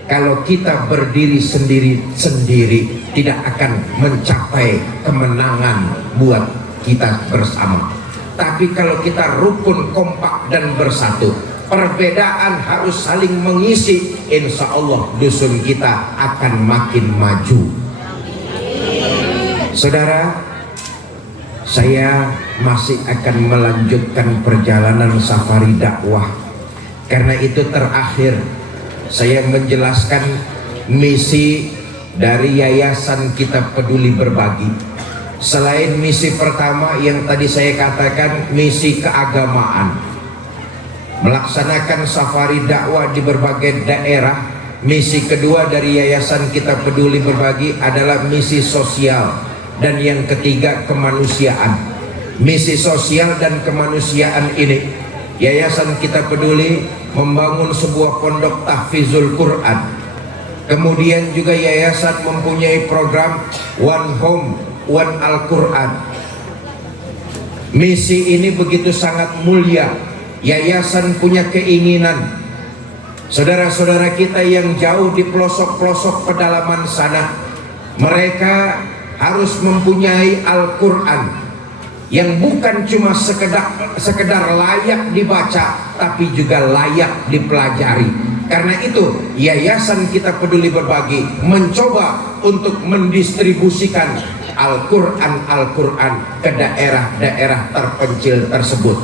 Kalau kita berdiri sendiri-sendiri tidak akan mencapai kemenangan buat kita bersama. Tapi kalau kita rukun, kompak dan bersatu, perbedaan harus saling mengisi, insya Allah dusun kita akan makin maju. Saudara, saya masih akan melanjutkan perjalanan safari dakwah. Karena itu terakhir saya menjelaskan misi dari Yayasan Kita Peduli Berbagi. Selain misi pertama yang tadi saya katakan, misi keagamaan, melaksanakan safari dakwah di berbagai daerah. Misi kedua dari Yayasan Kita Peduli Berbagi adalah misi sosial, dan yang ketiga kemanusiaan. Misi sosial dan kemanusiaan ini, Yayasan Kita Peduli membangun sebuah pondok tahfizul Quran. Kemudian juga yayasan mempunyai program One Home One Al-Quran. Misi ini begitu sangat mulia. Yayasan punya keinginan saudara-saudara kita yang jauh di pelosok-pelosok pedalaman sana, mereka harus mempunyai Al-Quran yang bukan cuma sekedar layak dibaca, tapi juga layak dipelajari. Karena itu Yayasan Kita Peduli Berbagi mencoba untuk mendistribusikan Al-Quran ke daerah-daerah terpencil tersebut.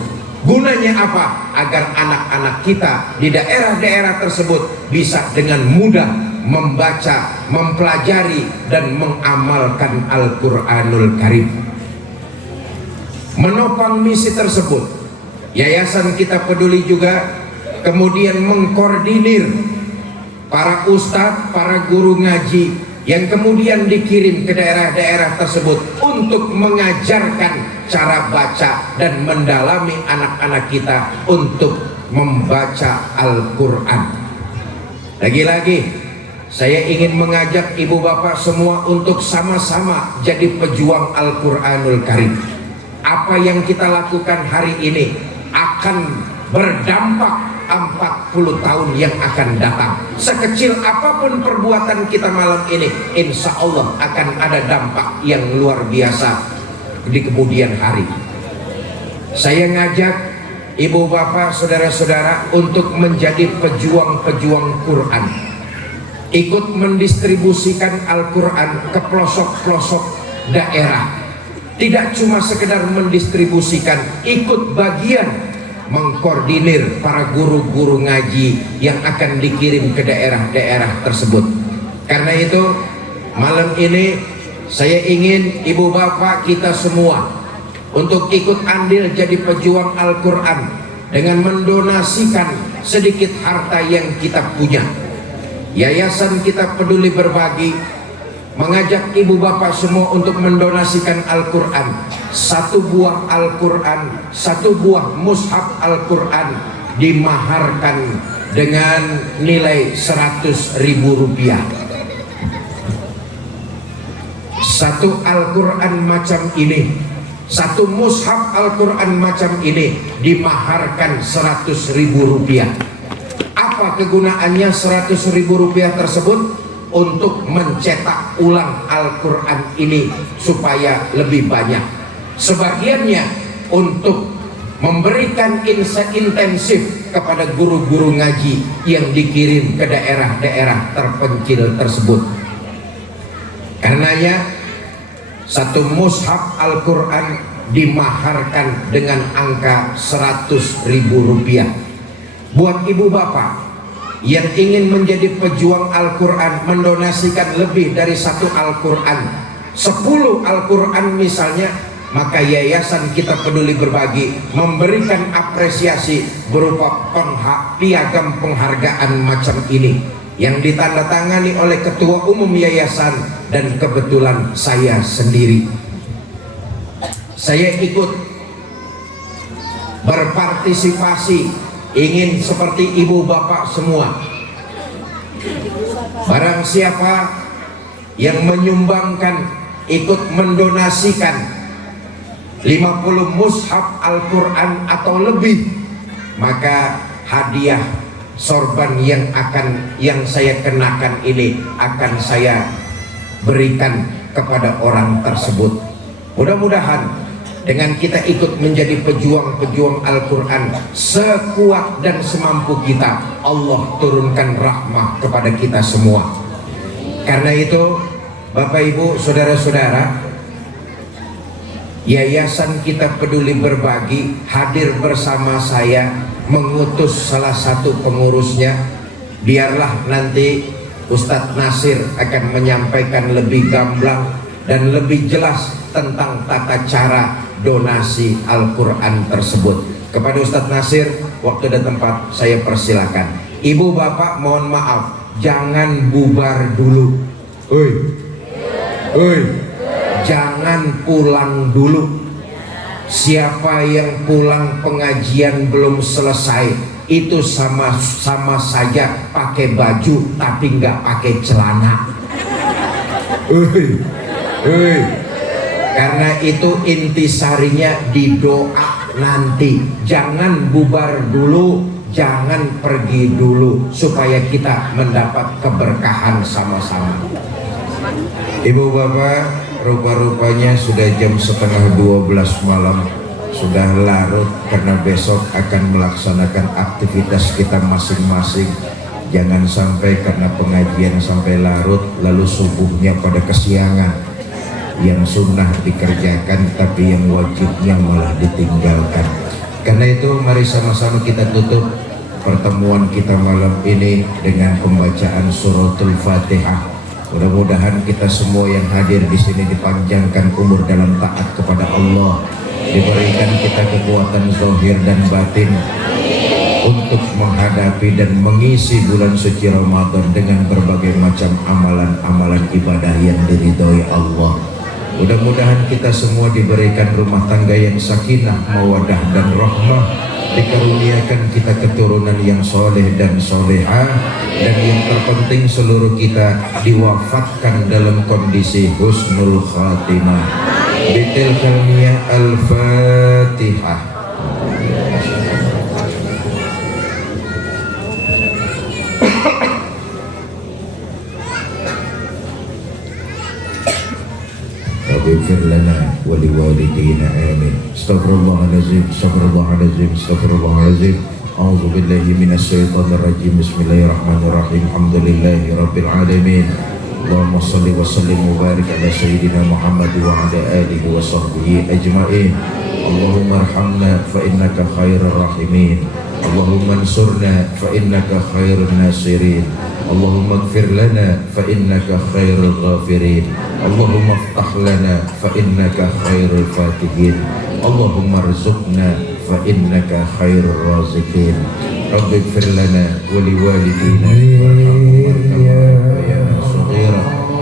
Gunanya apa? Agar anak-anak kita di daerah-daerah tersebut bisa dengan mudah membaca, mempelajari dan mengamalkan Al-Quranul Karim. Menopang misi tersebut, Yayasan Kita Peduli juga kemudian mengkoordinir para ustadz, para guru ngaji yang kemudian dikirim ke daerah-daerah tersebut untuk mengajarkan cara baca dan mendalami anak-anak kita untuk membaca Al-Quran. Lagi-lagi saya ingin mengajak ibu bapak semua untuk sama-sama jadi pejuang Al-Quranul Karim. Apa yang kita lakukan hari ini akan berdampak 40 tahun yang akan datang. Sekecil apapun perbuatan kita malam ini, insya Allah akan ada dampak yang luar biasa di kemudian hari. Saya ngajak ibu bapak, saudara-saudara untuk menjadi pejuang-pejuang Quran, ikut mendistribusikan Al-Quran ke pelosok-pelosok daerah. Tidak cuma sekedar mendistribusikan, ikut bagian mengkoordinir para guru-guru ngaji yang akan dikirim ke daerah-daerah tersebut. Karena itu malam ini saya ingin ibu bapak kita semua untuk ikut andil jadi pejuang Al-Quran dengan mendonasikan sedikit harta yang kita punya. Yayasan Kita Peduli Berbagi mengajak ibu bapak semua untuk mendonasikan Al-Quran. Satu buah Al-Quran, satu buah mushaf Al-Quran dimaharkan dengan nilai 100.000 rupiah. Satu Al-Quran macam ini, satu mushaf Al-Quran macam ini dimaharkan 100.000 rupiah. Apa kegunaannya 100.000 rupiah tersebut? untuk mencetak ulang Al-Quran ini supaya lebih banyak. Sebagiannya untuk memberikan intensif kepada guru-guru ngaji yang dikirim ke daerah-daerah terpencil tersebut. Karenanya satu mushaf Al-Quran dimaharkan dengan angka 100.000 rupiah. Buat ibu bapak yang ingin menjadi pejuang Al-Quran, mendonasikan lebih dari 1 Al-Quran, 10 Al-Quran misalnya, maka Yayasan Kita Peduli Berbagi memberikan apresiasi berupa piagam penghargaan macam ini yang ditandatangani oleh Ketua Umum Yayasan dan kebetulan saya sendiri. Saya ikut berpartisipasi, ingin seperti ibu bapak semua. Barang siapa yang menyumbangkan, ikut mendonasikan 50 mushaf Al-Quran atau lebih, maka hadiah sorban yang saya kenakan ini akan saya berikan kepada orang tersebut. Mudah-mudahan dengan kita ikut menjadi pejuang-pejuang Al-Quran, sekuat dan semampu kita, Allah turunkan rahmah kepada kita semua. Karena itu Bapak Ibu saudara-saudara, Yayasan Kita Peduli Berbagi hadir bersama saya mengutus salah satu pengurusnya. Biarlah nanti Ustadz Nasir akan menyampaikan lebih gamblang dan lebih jelas tentang tata cara donasi Al-Quran tersebut. Kepada Ustadz Nasir, waktu dan tempat saya persilakan. Ibu bapak mohon maaf, jangan bubar dulu. Jangan pulang dulu. Siapa yang pulang pengajian belum selesai, itu sama saja pakai baju tapi nggak pakai celana. Karena itu intisarinya di doa nanti. Jangan bubar dulu, jangan pergi dulu, supaya kita mendapat keberkahan sama-sama. Ibu bapak, rupa-rupanya sudah jam 11:30 malam. Sudah larut karena besok akan melaksanakan aktivitas kita masing-masing. Jangan sampai karena pengajian sampai larut lalu subuhnya pada kesiangan. Yang sunnah dikerjakan tapi yang wajibnya malah ditinggalkan. Karena itu mari sama-sama kita tutup pertemuan kita malam ini dengan pembacaan suratul Fatihah. Mudah-mudahan kita semua yang hadir di sini dipanjangkan umur dalam taat kepada Allah, diberikan kita kekuatan zahir dan batin untuk menghadapi dan mengisi bulan suci Ramadan dengan berbagai macam amalan-amalan ibadah yang diridhoi Allah. Mudah-mudahan kita semua diberikan rumah tangga yang sakinah, mawadah dan rahmah, dikaruniakan kita keturunan yang soleh dan solehah, dan yang terpenting seluruh kita diwafatkan dalam kondisi husnul khatimah. Bitil kalmiyah al-Fatihah. Ighfir lana wa liwalidina amin. Astaghfirullahalazim, astaghfirullahalazim, astaghfirullahalazim. A'udzu billahi minasy syaithanir rajim. Bismillahirrahmanirrahim. Alhamdulillahi rabbil alamin. Allahumma shalli wa sallim wa barik ala sayyidina Muhammad wa ala alihi wa sahbihi ajma'in. Allahumma arhamna fa innaka khairur rahimin. Allahumma ansurna fa innaka khairun nasirin. Allahumma ighfir lana fa innaka khairul ghafirin. Allahumma iftah lana fa innaka khairul fatihin. Allahumma rzuqna fa innaka khairur raziqin. Rabbi ighfir lana wa liwalidina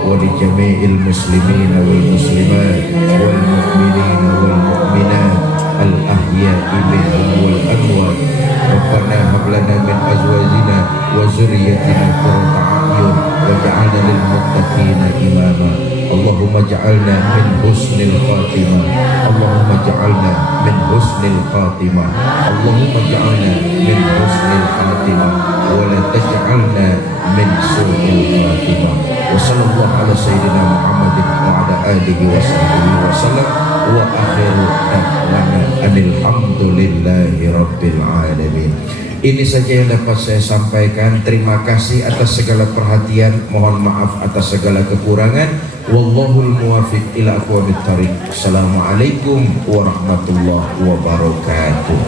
wa li jami'il muslimin wal muslimat wal mu'minin wal mu'minat al ahya'i minhum wal amwat. Rabbana hab lana min azwajina wa zurriyyatina qurrata a'yun waj'alna lil muttaqina imama. Allahumma ja'alna min husnil khatimah, Allahumma ja'alna min husnil khatimah, Allahumma ja'alna min husnil khatimah wa la taj'alna min su'il khatimah. Wa sallallahu ala sayyidina Muhammadin wa ala alihi wa sahbihi wa sallam wa akhiru da'wana alhamdulillahi rabbil alamin. Ini saja yang dapat saya sampaikan. Terima kasih atas segala perhatian. Mohon maaf atas segala kekurangan. Wallahul muwafiq ila aqwamit thariq. Assalamualaikum warahmatullahi wabarakatuh.